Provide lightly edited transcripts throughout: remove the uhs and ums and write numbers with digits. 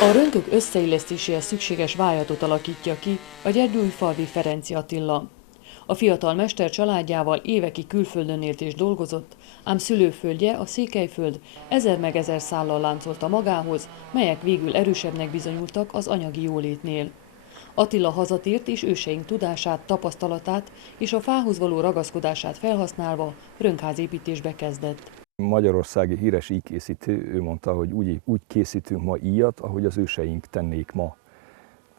A rönkök összeillesztéséhez szükséges vájatot alakítja ki a gyergyóújfalvi Ferenczy Attila. A fiatal mester családjával évekig külföldön élt és dolgozott, ám szülőföldje, a Székelyföld ezer meg ezer szállal láncolta magához, melyek végül erősebbnek bizonyultak az anyagi jólétnél. Attila hazatért és őseink tudását, tapasztalatát és a fához való ragaszkodását felhasználva rönkházépítésbe kezdett. Magyarországi híres íjkészítő, ő mondta, hogy úgy készítünk ma íjat, ahogy az őseink tennék ma.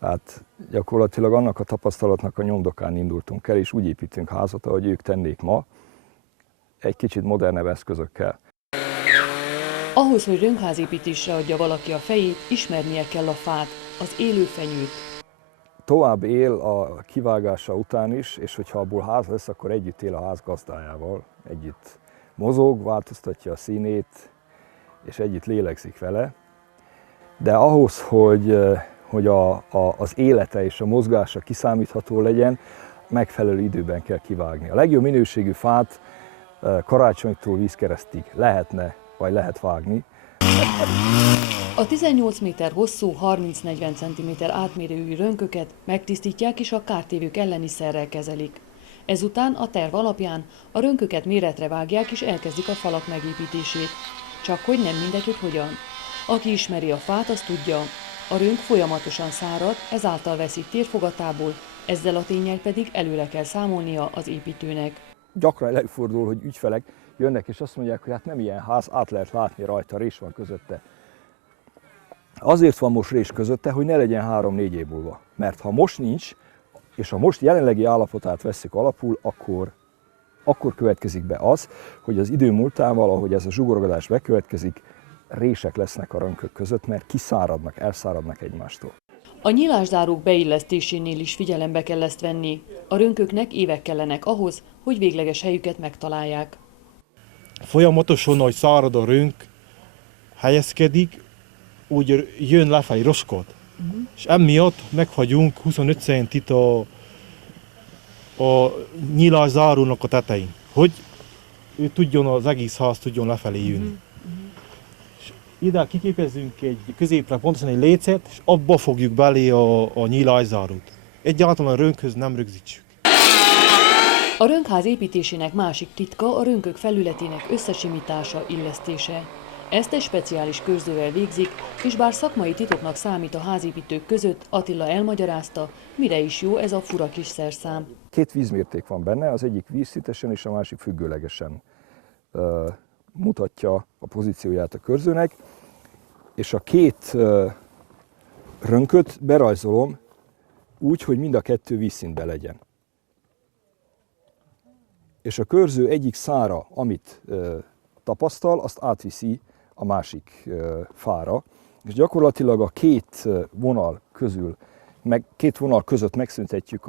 Hát gyakorlatilag annak a tapasztalatnak a nyomdokán indultunk el, és úgy építünk házat, ahogy ők tennék ma, egy kicsit modernebb eszközökkel. Ahhoz, hogy rönkházépítésre adja valaki a fejét, ismernie kell a fát, az élő fenyőt. Tovább él a kivágása után is, és hogyha abból ház lesz, akkor együtt él a ház gazdájával, együtt mozog, változtatja a színét, és együtt lélegzik vele. De ahhoz, hogy az élete és a mozgása kiszámítható legyen, megfelelő időben kell kivágni. A legjobb minőségű fát karácsonytól vízkeresztig lehetne, vagy lehet vágni. A 18 méter hosszú, 30-40 cm átmérőjű rönköket megtisztítják és a kártévők elleni szerrel kezelik. Ezután a terv alapján a rönköket méretre vágják és elkezdik a falak megépítését. Csak hogy nem mindegy, hogy hogyan. Aki ismeri a fát, az tudja. A rönk folyamatosan szárad, ezáltal veszít térfogatából, ezzel a ténnyel pedig előre kell számolnia az építőnek. Gyakran előfordul, hogy ügyfelek jönnek és azt mondják, hogy hát nem ilyen ház, át lehet látni rajta, rés van közötte. Azért van most rés közötte, hogy ne legyen 3-4 év múlva. Mert ha most nincs, és ha most jelenlegi állapotát vesszük alapul, akkor következik be az, hogy az idő múltával, ahogy ez a zsugorogadás bekövetkezik, rések lesznek a rönkök között, mert kiszáradnak, elszáradnak egymástól. A nyílászárók beillesztésénél is figyelembe kell ezt venni. A rönköknek évek kellenek ahhoz, hogy végleges helyüket megtalálják. Folyamatosan, ahogy szárad a rönk, helyezkedik, úgy jön lefelé roskod. És emiatt meghagyunk 25 centit a nyílászárónak a tetején, hogy ő tudjon, az egész ház tudjon lefelé jönni. És ide kiképezünk egy középre pontosan egy lécet, és abba fogjuk belé a nyílászárót. Egyáltalán a rönkhöz nem rögzítsük. A rönkház építésének másik titka a rönkök felületének összesimítása, illesztése. Ezt egy speciális körzővel végzik, és bár szakmai titoknak számít a házépítők között, Attila elmagyarázta, mire is jó ez a fura kis szerszám. 2 vízmérték van benne, az egyik vízszintesen és a másik függőlegesen mutatja a pozícióját a körzőnek, és a 2 rönköt berajzolom úgy, hogy mind a 2 vízszintben legyen. És a körző egyik szára, amit tapasztal, azt átviszi a másik fára, és gyakorlatilag a 2 vonal között megszüntetjük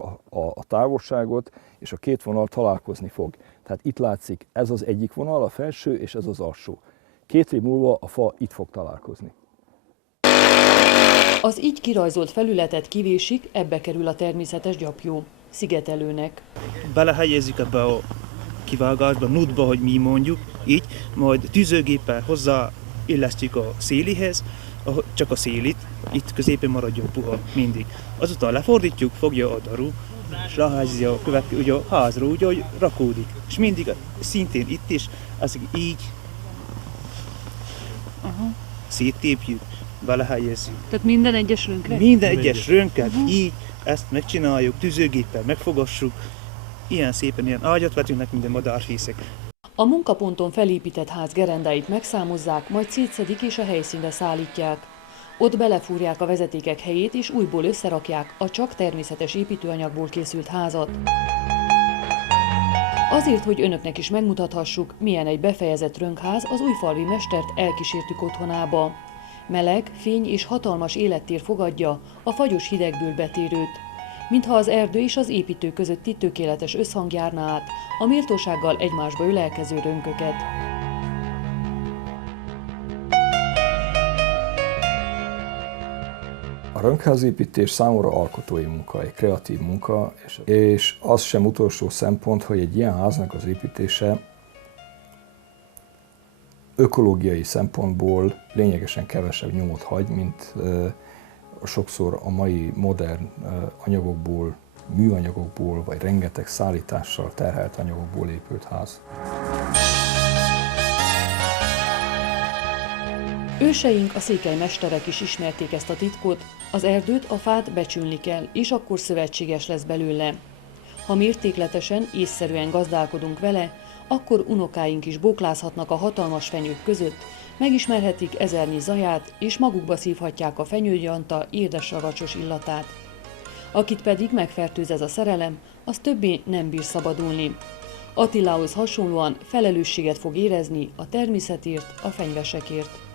a távolságot, és a 2 vonal találkozni fog. Tehát itt látszik, ez az egyik vonal, a felső, és ez az alsó. 2 év múlva a fa itt fog találkozni. Az így kirajzolt felületet kivésik, ebbe kerül a természetes gyapjú, szigetelőnek. Belehelyezzük ebbe a kivágásba, nutba, hogy mi mondjuk, így, majd tűzőgéppel hozzá illesztjük a szélihez, csak a szélit, itt középen maradjon puha mindig. Azután lefordítjuk, fogja a daru, és ráhányzja ugye a házra, úgy, hogy rakódik. És mindig szintén itt is, az így széttépjük, belehelyezzük. Tehát minden egyes rönkre? Minden egyes rönket, így, ezt megcsináljuk, tűzőgéppel megfogassuk, ilyen szépen, ilyen ágyat vetünk minden madárfészek. A munkaponton felépített ház gerendáit megszámozzák, majd szétszedik és a helyszínre szállítják. Ott belefúrják a vezetékek helyét és újból összerakják a csak természetes építőanyagból készült házat. Azért, hogy önöknek is megmutathassuk, milyen egy befejezett rönkház, az újfalvi mestert elkísértük otthonába. Meleg, fény és hatalmas élettér fogadja a fagyos hidegből betérőt. Mintha az erdő és az építő közötti tökéletes összhang járná át a méltósággal egymásba ölelkező rönköket. A rönkházépítés számomra alkotói munka, egy kreatív munka, és az sem utolsó szempont, hogy egy ilyen háznak az építése ökológiai szempontból lényegesen kevesebb nyomot hagy, mint sokszor a mai modern anyagokból, műanyagokból, vagy rengeteg szállítással terhelt anyagokból épült ház. Őseink, a székely mesterek is ismerték ezt a titkot, az erdőt, a fát becsülni kell, és akkor szövetséges lesz belőle. Ha mértékletesen, észszerűen gazdálkodunk vele, akkor unokáink is bóklázhatnak a hatalmas fenyők között, megismerhetik ezernyi zaját, és magukba szívhatják a fenyőgyanta édes ragacsos illatát. Akit pedig megfertőz ez a szerelem, az többé nem bír szabadulni. Attilához hasonlóan felelősséget fog érezni a természetért, a fenyvesekért.